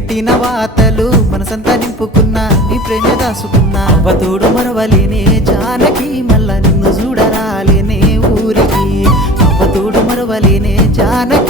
పెట్టిన వాతలు మనసంతా నింపుకున్నా నీ ప్రేమ దాసుకున్నా అవతోడు మరవలేనే జానకి మళ్ళా నిన్ను చూడరాలేనే ఊరికి అవతోడు మరవలేనే జానకి